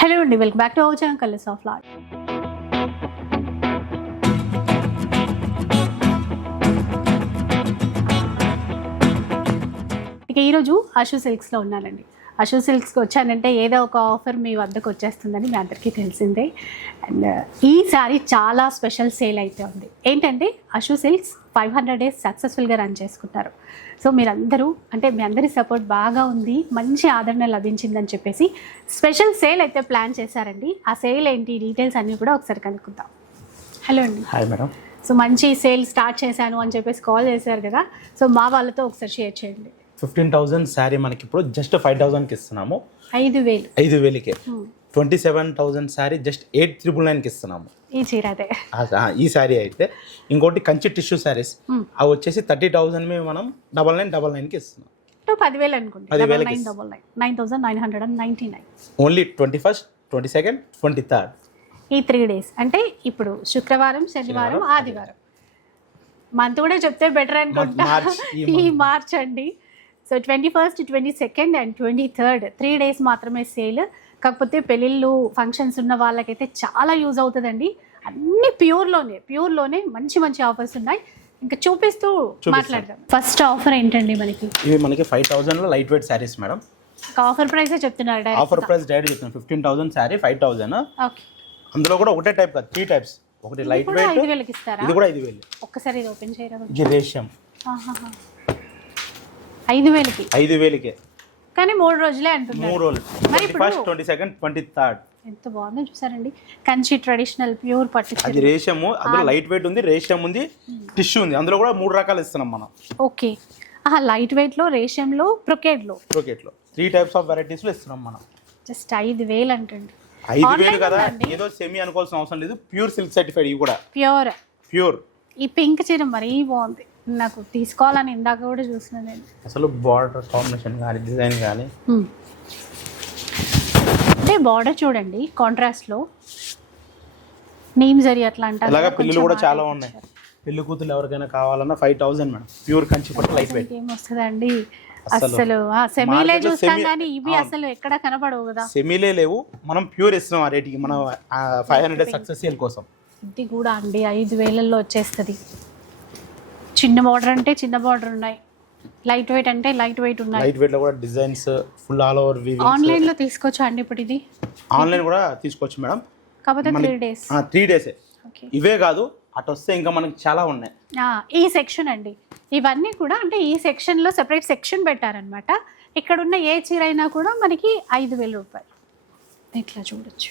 Hello అండి welcome back to our channel colours of lot ఇక ఈరోజు అషు సిల్క్స్లో ఉన్నానండి అషు సిల్క్స్కి వచ్చానంటే ఏదో ఒక ఆఫర్ మీ వద్దకు వచ్చేస్తుందని మీ అందరికీ తెలిసిందే. అండ్ ఈ సారీ చాలా స్పెషల్ సేల్ అయితే ఉంది. ఏంటంటే Ashu silks five hundred days సక్సెస్ఫుల్గా రన్ చేసుకుంటారు. సో మీరందరూ అంటే మీ అందరి సపోర్ట్ బాగా ఉంది మంచి ఆదరణ లభించిందని చెప్పేసి స్పెషల్ సేల్ అయితే ప్లాన్ చేశారండి. ఆ సేల్ ఏంటి డీటెయిల్స్ అన్నీ కూడా ఒకసారి కనుక్కుందాం. హలో అండి. Hi madam. సో మంచి సేల్ స్టార్ట్ చేశాను అని చెప్పేసి కాల్ చేశారు కదా. సో మా వాళ్ళతో ఒకసారి షేర్ చేయండి. ఫిఫ్టీన్ థౌసండ్ శారీ మనకి ఇప్పుడు జస్ట్ ఫైవ్ థౌసండ్కి ఇస్తున్నాము. ఐదు వేలు. ఐదు వేలకే. Twenty seven thousand sari just eight triple నైన్కి ఇస్తున్నాము. ఈ చీర ఆ, ఈ శారీ అయితే. ఇంకోటి కంచి టిష్యూ శారీస్. అవి వచ్చేసి థర్టీ థౌసండ్ మేము మనం డబల్ నైన్ డబల్ నైన్కి ఇస్తున్నాం. పదివేలు అనుకోండి nine double nine. Nine thousand nine hundred and ninety nine. Only twenty first twenty second twenty third. ఈ త్రీ డేస్. అంటే ఇప్పుడు శుక్రవారం శనివారం ఆదివారం. మంత్ కూడా చెప్తే బెటర్ అనుకుంటా. ఈ మార్చ్ అండి. So twenty first twenty second and twenty third three days మాత్రమే సేల్ కాకపోతే పెళ్ళిళ్ళు ఫంక్షన్స్ ఉన్న వాళ్ళకైతే చాలా యూజ్ అవుతుందండి. అన్ని ప్యూర్లోనే ప్యూర్లోనే మంచి మంచి ఆఫర్స్ ఉన్నాయి. ఇంకా చూపిస్తూ మాట్లాడదాం. ఫస్ట్ ఆఫర్ ఏంటండి మనకి? ఇవి మనకి five థౌసండ్లో light weight saris madam. Offer ప్రైసే చెప్తున్నారు ఆఫర్ ప్రైస్ డైరెక్ట్ చెప్తున్నాం fifteen thousand sari five thousand okay అందులో కూడా ఒకటే టైప్ కాదు త్రీ టైప్స్ ఒకటి లైట్ వెయిట్ ఇది కూడా ఐదు వేలు. ఒక్కసారి ఇది ఓపెన్ చేయరా? ఇది రేషం. ఐదు వేలకి. ఐదు వేలకే. కానీ మూడు రోజులే అంటున్నారు. మూడు రోజులు. మరి ఇప్పుడు first twenty second twenty third ఎంత బాగుందో చూసారండి. కంచి ట్రెడిషనల్ ప్యూర్ పట్టు. అది రేషము అందులో లైట్ వెయిట్ ఉంది రేషం ఉంది టిష్యూ ఉంది. అందులో కూడా మూడు రకాలు ఇస్తున్నాం మనం. ఓకే. ఆహా లైట్ వెయిట్లో రేషంలో బ్రొకేడ్లో. బ్రోకెట్లో త్రీ టైప్స్ ఆఫ్ వెరైటీస్లో ఇస్తున్నాం మనం. జస్ట్ ఐదు వేలు అంటండి. ఐదు వేలు కదా? ఏదో సెమీ అనుకోవాల్సిన అవసరం లేదు. ప్యూర్ సిల్క్ సర్టిఫైడ్ ఇవి కూడా. ప్యూర్ ప్యూర్ ఈ పింక్ చీర మరీ బాగుంది. నాకు తీసుకోవాలని ఇందాక కూడా చూసిన నేను. అసలు బార్డర్ కాంబినేషన్ కానీ డిజైన్ కానీ. అంటే బార్డర్ చూడండి కాంట్రాస్ట్లో. నీమ్ జరి అట్లా అంటారు ఇలాగా పిల్లలు కూడా చాలా ఉన్నాయి. పెళ్ళి కూతురు ఎవరికైనా కావాలన్నా five thousand madam. Pure Kanchi పట్టు లైట్ వెయిట్ ఏమొస్తుందండి అస్సలు. అసలు ఆ సెమీలే చూస్తాం సెమీ- కానీ ఇవి. అసలు ఎక్కడ కనపడవు కదా. సెమీలే లేవు. మనం ప్యూర్ ఇస్తున్నాం ఆ రేటుకి మనం ఫైవ్ హండ్రెడ్ సక్సెస్ సేల్ కోసం. ఇది కూడా అండి ఐదు వేలల్లో వచ్చేస్తుంది. చిన్న బార్డర్ అంటే చిన్న బార్డర్ ఉన్నాయి. లైట్ వెయిట్ అంటే లైట్ వెయిట్ ఉన్నాయి. లైట్ వెయిట్లో కూడా designs full all over weavings ఆన్లైన్లో తీసుకోవచ్చా అండి ఇప్పుడు ఇది? ఆన్లైన్ కూడా తీసుకోవచ్చు మేడం. కాకపోతే త్రీ డేస్ త్రీ డేసే ఓకే ఇవే కాదు అటు వస్తే ఇంకా మనకి చాలా ఉన్నాయి. ఈ సెక్షన్ అండి. ఇవన్నీ కూడా అంటే ఈ సెక్షన్లో సెపరేట్ సెక్షన్ పెట్టారనమాట ఇక్కడ ఉన్న ఏ చీర అయినా కూడా మనకి ఐదు వేల రూపాయలు. ఇట్లా చూడొచ్చు.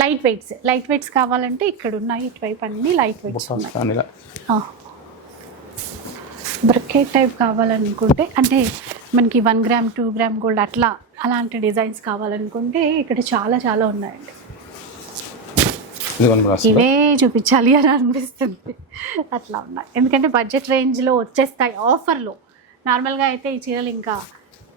Light weights. లైట్ వెయిట్స్ కావాలంటే ఇక్కడ ఉన్నాయి ఇటువైపు అన్ని లైట్ వెయిట్స్ ఉన్నాయి. బ్రకెట్ టైప్ కావాలనుకుంటే అంటే మనకి one gram two gram gold అట్లా అలాంటి డిజైన్స్ కావాలనుకుంటే ఇక్కడ చాలా చాలా ఉన్నాయండి. ఇవే చూపించాలి అని అనిపిస్తుంది. అట్లా ఉన్నాయి. ఎందుకంటే బడ్జెట్ రేంజ్లో వచ్చేస్తాయి ఆఫర్లో. నార్మల్గా అయితే ఈ చీరలు ఇంకా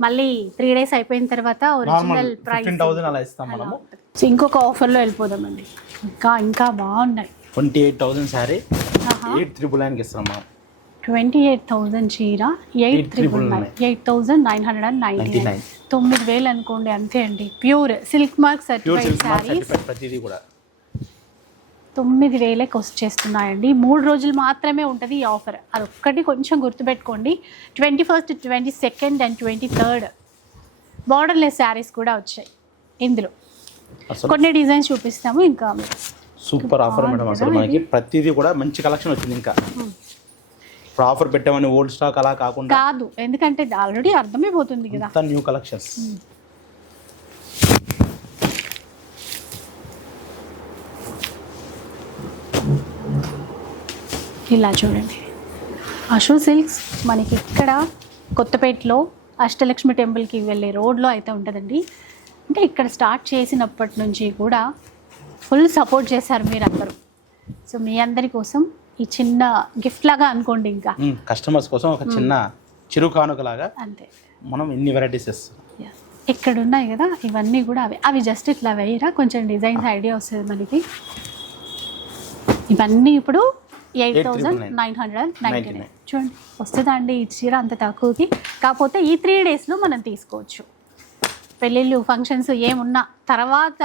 మళ్ళీ త్రీ డేస్ అయిపోయిన తర్వాత ఒరిజినల్ ప్రైస్ థౌసండ్ అలా ఇస్తాం మనము. సో ఇంకొక ఆఫర్లో వెళ్ళిపోదామండి. ఇంకా ఇంకా బాగున్నాయి. Twenty eight thousand sari eight triple నైన్కి ఇస్తున్నాం మనం. ట్వంటీ ఎయిట్ థౌజండ్ చీర eight triple nine eight thousand nine hundred and ninety nine 99. తొమ్మిది వేలు అనుకోండి అంతే అండి. Pure silk mark certified saris ప్రతిదీ కూడా. తొమ్మిది వేలకి వచ్చేస్తున్నాయండి మూడు రోజులు మాత్రమే ఉంటుంది ఈ ఆఫర్ అది ఒక్కటి కొంచెం గుర్తుపెట్టుకోండి. Twenty first twenty second and twenty third borderless saris కూడా వచ్చాయి ఇందులో. కొన్ని డిజైన్స్ చూపిస్తాము ఇంకా సూపర్ ఆఫర్ మేడం అసలు మనకి. ప్రతిదీ కూడా మంచి కలెక్షన్ వచ్చింది ఇంకా. ఇప్పుడు ఆఫర్ పెట్టామని ఓల్డ్ స్టాక్ అలా కాకుండా కాదు ఎందుకంటే ఆల్రెడీ అర్థమైపోతుంది కదా. న్యూ కలెక్షన్స్ ఇలా చూడండి. అశో సిల్క్స్ మనకి ఇక్కడ కొత్తపేటలో అష్టలక్ష్మి టెంపుల్కి వెళ్ళే రోడ్లో అయితే ఉంటుందండి. అంటే ఇక్కడ స్టార్ట్ చేసినప్పటి నుంచి కూడా ఫుల్ సపోర్ట్ చేశారు మీరందరూ. సో మీ అందరి కోసం ఈ చిన్న గిఫ్ట్ లాగా అనుకోండి ఇంకా. కస్టమర్స్ కోసం ఒక చిన్న చిరు కానుకలాగా అంతే. మనం ఇన్ని వెరైటీస్ ఇస్తాం. ఇక్కడ ఉన్నాయి కదా ఇవన్నీ కూడా అవి. అవి జస్ట్ ఇట్లా వేయరా? కొంచెం డిజైన్స్ ఐడియా వస్తుంది మనకి. ఇవన్నీ ఇప్పుడు eight thousand nine. Hundred ninety nine చూడండి వస్తుందా అండి ఈ చీర అంత తక్కువకి? కాకపోతే ఈ త్రీ డేస్లో మనం తీసుకోవచ్చు. పెళ్ళిళ్ళు ఫంక్షన్స్ ఏమున్నా తర్వాత.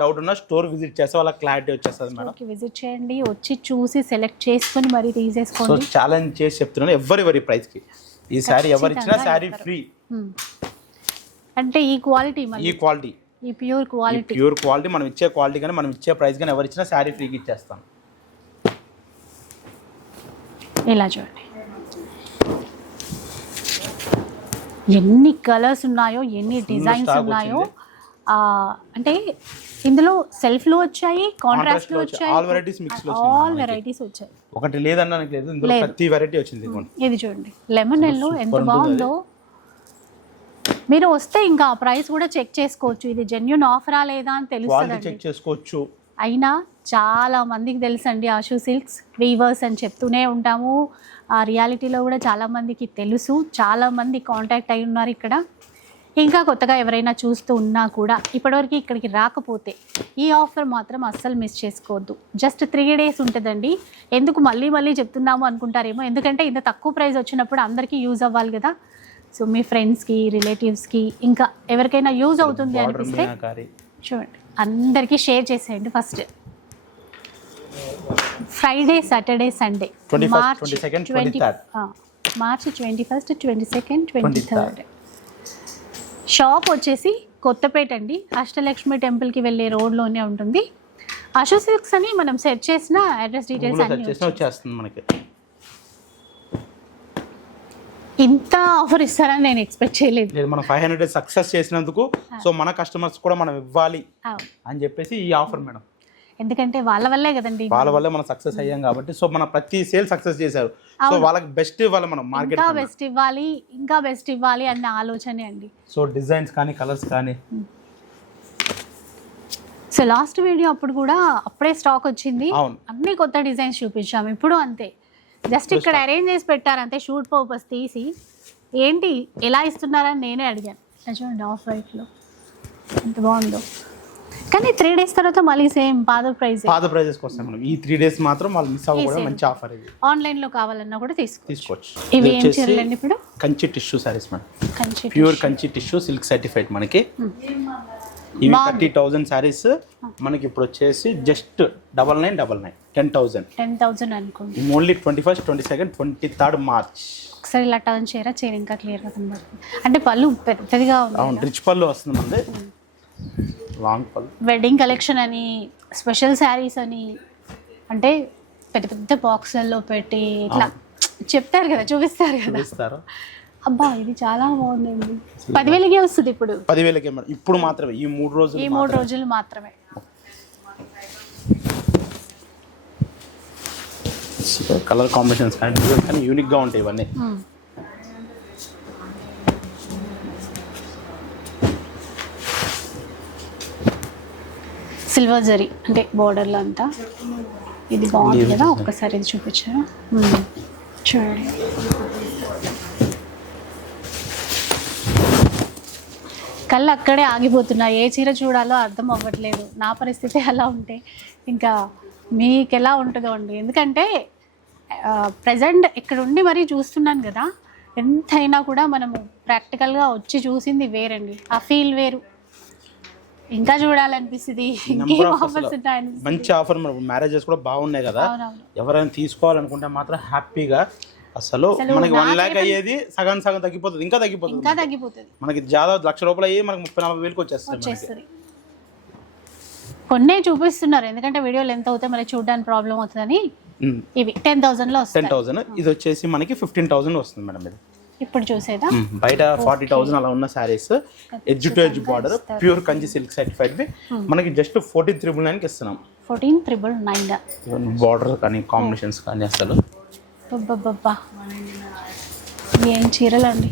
డౌట్ ఉన్నా స్టోర్ విజిట్ చేస్తే వాళ్ళకి క్లారిటీ వచ్చేస్తుంది మేడం. ఓకే విజిట్ చేయండి వచ్చి చూసి సెలెక్ట్ చేసుకొని మరి తీసేసుకోండి. ఛాలెంజ్ చేసి చెప్తున్నాను ఎవరి ఎవరి ప్రైస్కి? ఈ శారీ ఎవరు ఇచ్చినా ఖచ్చితంగా శారీ ఇస్తారు. ఫ్రీ. అంటే ఈ క్వాలిటీ ఈ క్వాలిటీ ఈ ప్యూర్ క్వాలిటీ ప్యూర్ క్వాలిటీ మనం ఇచ్చే క్వాలిటీ కానీ మనం ఇచ్చే ప్రైస్ కానీ ఎవరు ఇచ్చినా శారీ ఫ్రీకి ఇచ్చేస్తాం. ఇలా చూడండి. ఎన్ని కలర్స్ ఉన్నాయో ఎన్ని డిజైన్స్ ఉన్నాయో అంటే ఇందులో సెల్ఫ్లు వచ్చాయి కాంట్రాస్ట్లో వచ్చాయి. All varieties mix లో ఆల్. వెరైటీస్ వచ్చాయి. ఒకటి లేదన్నానికి లేదు ఇందులో. ప్రతి వెరైటీ వచ్చింది. ఇది చూడండి. లెమన్ ఎల్లో ఎంత బాగుందో. మీరు వస్తే ఇంకా ప్రైస్ కూడా చెక్ చేసుకోవచ్చు. ఇది జెన్యున్ ఆఫరా లేదా అని క్వాలిటీ తెలుస్తుందండి. చెక్ చేసుకోవచ్చు. అయినా చాలా మందికి తెలుసండి ఆషు సిల్క్స్ వీవర్స్ అని చెప్తూనే ఉంటాము. ఆ రియాలిటీలో కూడా చాలా మందికి తెలుసు. చాలా మంది కాంటాక్ట్ అయి ఉన్నారు ఇక్కడ. ఇంకా కొత్తగా ఎవరైనా చూస్తూ ఉన్నా కూడా ఇప్పటివరకు ఇక్కడికి రాకపోతే ఈ ఆఫర్ మాత్రం అస్సలు మిస్ చేసుకోవద్దు. జస్ట్ త్రీ డేస్ ఉంటుందండి. ఎందుకు మళ్ళీ మళ్ళీ చెప్తున్నాము అనుకుంటారేమో. ఎందుకంటే ఇంత తక్కువ ప్రైస్ వచ్చినప్పుడు అందరికీ యూజ్ అవ్వాలి కదా. సో మీ ఫ్రెండ్స్కి రిలేటివ్స్కి ఇంకా ఎవరికైనా యూజ్ అవుతుంది అనిపిస్తే చూడండి. అందరికీ షేర్ చేసేయండి first. Friday Saturday Sunday 21st, 22nd, 23rd. March twenty first twenty second twenty 23rd. Third shop వచ్చేసి కొత్తపేట అండి. అష్టలక్ష్మి టెంపుల్కి వెళ్ళే రోడ్లోనే ఉంటుంది. అశో సిల్క్స్ అని మనం సెర్చ్ చేసిన అడ్రస్ డీటెయిల్స్ అన్ని వచ్చేస్తుంది మనకి. ఇంత ఆఫర్ ఇస్తారని నేను ఎక్స్పెక్ట్ చేయలేదు. లేదు మనం ఫైవ్ హండ్రెడ్ సక్సెస్ చేసినందుకు సో మన కస్టమర్స్ కూడా మనం ఇవ్వాలి. అని చెప్పేసి ఈ ఆఫర్ మేడం. ఎందుకంటే వాళ్ళ వల్లే కదండి వాళ్ళ వల్లే మనం సక్సెస్ అయ్యాం కాబట్టి సో మన ప్రతి సేల్ సక్సెస్ చేశారు. సో వాళ్ళకి బెస్ట్ ఇవ్వాలి మనం మార్కెట్ ఇంకా బెస్ట్ ఇవ్వాలి ఇంకా బెస్ట్ ఇవ్వాలి అన్న ఆలోచనే అండి. సో డిజైన్స్ కానీ కలర్స్ కానీ. సో లాస్ట్ వీడియో అప్పుడు కూడా అప్పుడే స్టాక్ వచ్చింది. అన్ని కొత్త డిజైన్స్ చూపించాము ఇప్పుడు అంతే. జస్ట్ ఇక్కడ అరేంజ్ చేసి పెట్టారు అంతే షూట్ పర్పస్ తీసి. ఏంటి ఎలా ఇస్తున్నారని నేనే అడిగాను. చూడండి ఆఫ్ వైట్లో ఎంత బాగుందో. కానీ త్రీ డేస్ తర్వాత మళ్ళీ సేమ్ పాద ప్రైస్ పాత ప్రైజెస్కి వస్తాయి మనం ఈ త్రీ డేస్ మాత్రం వాళ్ళు మిస్ అవ్వకూడదు. మంచి ఆఫర్ ఇది. ఆన్లైన్లో కావాలన్నా కూడా తీసుకో తీసుకోవచ్చు. ఇవి ఏం చీరలండి ఇప్పుడు? Kanchi tissue saris madam. Kanchi pure Kanchi tissue silk certified మనకి. ఇవి థర్టీ థౌజండ్ సారీస్ మనకి ఇప్పుడు వచ్చేసి just double nine double nine ten thousand ten thousand అనుకోండి. Only twenty first twenty second twenty third March ఒకసారి ఇలా టర్న్ చేయరా? చీర ఇంకా క్లియర్గా కనబడుతుంది అంటే పళ్ళు పెద్దదిగా అవును రిచ్ పళ్ళు వస్తుంది మనది లాంగ్ పళ్ళు. వెడ్డింగ్ కలెక్షన్ అని స్పెషల్ శారీస్ అని అంటే పెద్ద పెద్ద బాక్సుల్లో పెట్టి ఇట్లా చెప్తారు కదా చూపిస్తారు కదా. ఇస్తారు అబ్బా ఇది చాలా బాగుందండి. పదివేలకే వస్తుంది ఇప్పుడు. పదివేలకి మేడం. ఇప్పుడు మాత్రమే ఈ మూడు రోజులు ఈ మూడు రోజులు మాత్రమే. కలర్ కాంబినేషన్స్ కానీ డిజైన్స్ కానీ యూనిక్గా ఉంటాయి ఇవన్నీ. సిల్వర్ జరీ అంటే బోర్డర్లో అంతా. ఇది బాగుంది కదా ఒక్కసారి ఇది చూపించారా? మ్మ్. చూడండి. కళ్ళు అక్కడే ఆగిపోతున్నా. ఏ చీర చూడాలో అర్థం అవ్వట్లేదు. నా పరిస్థితి అలా ఉంటే ఇంకా మీకు ఎలా ఉంటుందో అండి. ఎందుకంటే ప్రజెంట్ ఇక్కడ ఉండి మరీ చూస్తున్నాను కదా ఎంతైనా కూడా మనము ప్రాక్టికల్గా వచ్చి చూసింది వేరండి. ఆ ఫీల్ వేరు. ఇంకా చూడాలనిపిస్తుంది. మంచి ఆఫర్ మ్యారేజెస్ కూడా బాగున్నాయి కదా. ఎవరైనా తీసుకోవాలనుకుంటే మాత్రం హ్యాపీగా అసలు మనకి వన్ ల్యాక్ అయ్యేది సగం సగం తగ్గిపోతుంది ఇంకా తగ్గిపోతుంది ఇంకా తగ్గిపోతుంది. మనకి జాదా లక్ష రూపాయలు అయ్యి మనకి ముప్పై నలభై వేలకు వచ్చేస్తుంది కొన్నే చూపిస్తున్నారు ఎందుకంటే వీడియో లెంత్ అవుతే మరి చూడడానికి ప్రాబ్లం అవుతుందని. ఇవి టెన్ థౌసండ్లో టెన్ వస్తాయి. థౌసండ్ ఇది వచ్చేసి మనకి ఫిఫ్టీన్ థౌసండ్ వస్తుంది మేడం ఇది. ఇప్పుడు చూసేదా. బయట ఫార్టీ థౌసండ్ అలా ఉన్న saris edge to edge border pure Kanchi silk certified మనకి జస్ట్ ఫోర్టీన్ త్రిబుల్ నైన్కి ఇస్తున్నాం. ఫోర్టీన్ త్రిబుల్ నైన్ బార్డర్ కానీ కాంబినేషన్స్ కానీ అసలు. బాబ్బా ఏం చీరలు అండి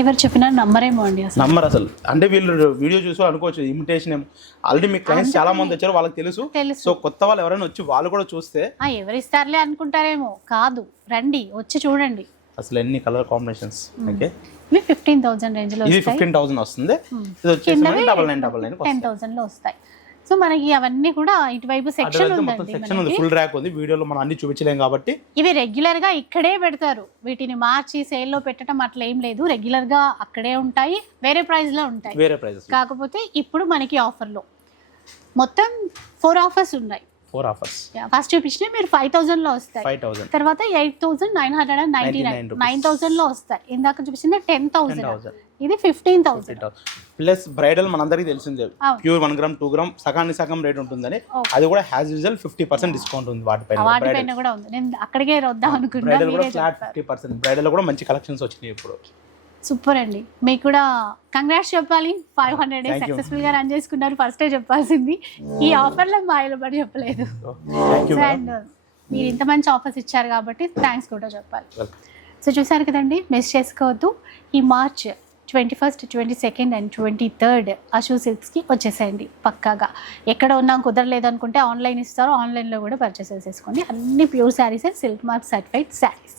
ఎవరు చెప్పినా నమ్మరేమో అండి అసలు. నంబర్ అసలు. అంటే వీళ్ళు వీడియో చూసి అనుకోవచ్చు ఇమిటేషన్ ఏమో. ఆల్రెడీ మీ క్లయింట్స్ చాలా మంది వచ్చారు వాళ్ళకి తెలుసు. తెలుసు. సో కొత్త వాళ్ళు ఎవరైనా వచ్చి వాళ్ళు కూడా చూస్తే ఆ, ఎవరు ఇస్తారులే అనుకుంటారేమో. కాదు రండి వచ్చి చూడండి. అసలు ఎన్ని కలర్ కాంబినేషన్స్. ఓకే. ఇవి ఫిఫ్టీన్ థౌసండ్ రేంజ్లో ఇది వస్తాయి. ఫిఫ్టీన్ థౌసండ్ వస్తుంది. ఇది వచ్చేసి కిందవి double nine double nine ten థౌసండ్లో వస్తాయి. సో మనకి అవన్నీ కూడా ఇటువైపు సెక్షన్ సెక్షన్ ఉంది. ఫుల్ ర్యాక్ ఉంది. వీడియోలో మనం అన్ని చూపించలేం కాబట్టి. ఇవి రెగ్యులర్గా ఇక్కడే పెడతారు. వీటిని మార్చి సేల్లో పెట్టడం అట్లా ఏం లేదు. రెగ్యులర్గా అక్కడే ఉంటాయి. వేరే ప్రైస్లో ఉంటాయి. వేరే ప్రైజెస్ కాకపోతే ఇప్పుడు మనకి ఆఫర్లో. మొత్తం ఫోర్ ఆఫర్స్ ఉన్నాయి. Four offers. ఫస్ట్ చూపించిన మీరు ఫైవ్ థౌసండ్లో వస్తాయి. ఫైవ్ థౌసండ్ తర్వాత eight thousand nine hundred and ninety nine 99 rupees. Nine థౌసండ్లో వస్తాయి. ఇందాక చూపించింది టెన్ థౌసండ్ ఇది ఫిఫ్టీన్ థౌసండ్ ప్లస్ బ్రైడల్ మనందరికీ తెలిసిందే. Pure one gram two gram సగానికి సగం రేట్ ఉంటుందని. అది కూడా as usual fifty percent discount ఉంది వాటిపైన వాటిపైన కూడా ఉంది. నేను అక్కడికే వద్దాం అనుకున్నా బ్రైడల్ కూడా ఫ్లాట్ ఫిఫ్టీ పర్సెంట్ బ్రైడల్ కూడా మంచి కలెక్షన్స్ వచ్చినాయి ఇప్పుడు. సూపర్ అండి. మీకు కూడా కంగ్రాట్స్ చెప్పాలి. Five hundred. సక్సెస్ఫుల్గా రన్ చేసుకున్నారు. ఫస్టే చెప్పాల్సింది. ఈ ఆఫర్లో మాయలు పడి చెప్పలేదు. థ్యాంక్ యూ అండ్ మీరు ఇంత మంచి ఆఫర్స్ ఇచ్చారు కాబట్టి థ్యాంక్స్ కూడా చెప్పాలి. సో చూసారు కదండి మిస్ చేసుకోవద్దు. ఈ March twenty first twenty second and twenty third Ashu సిల్క్స్కి వచ్చేసేయండి పక్కాగా. ఎక్కడ ఉన్నా కుదరలేదు అనుకుంటే ఆన్లైన్ ఇస్తారు. ఆన్లైన్లో కూడా పర్చేస్ చేసేసుకోండి అన్ని pure శారీసే silk mark certified saris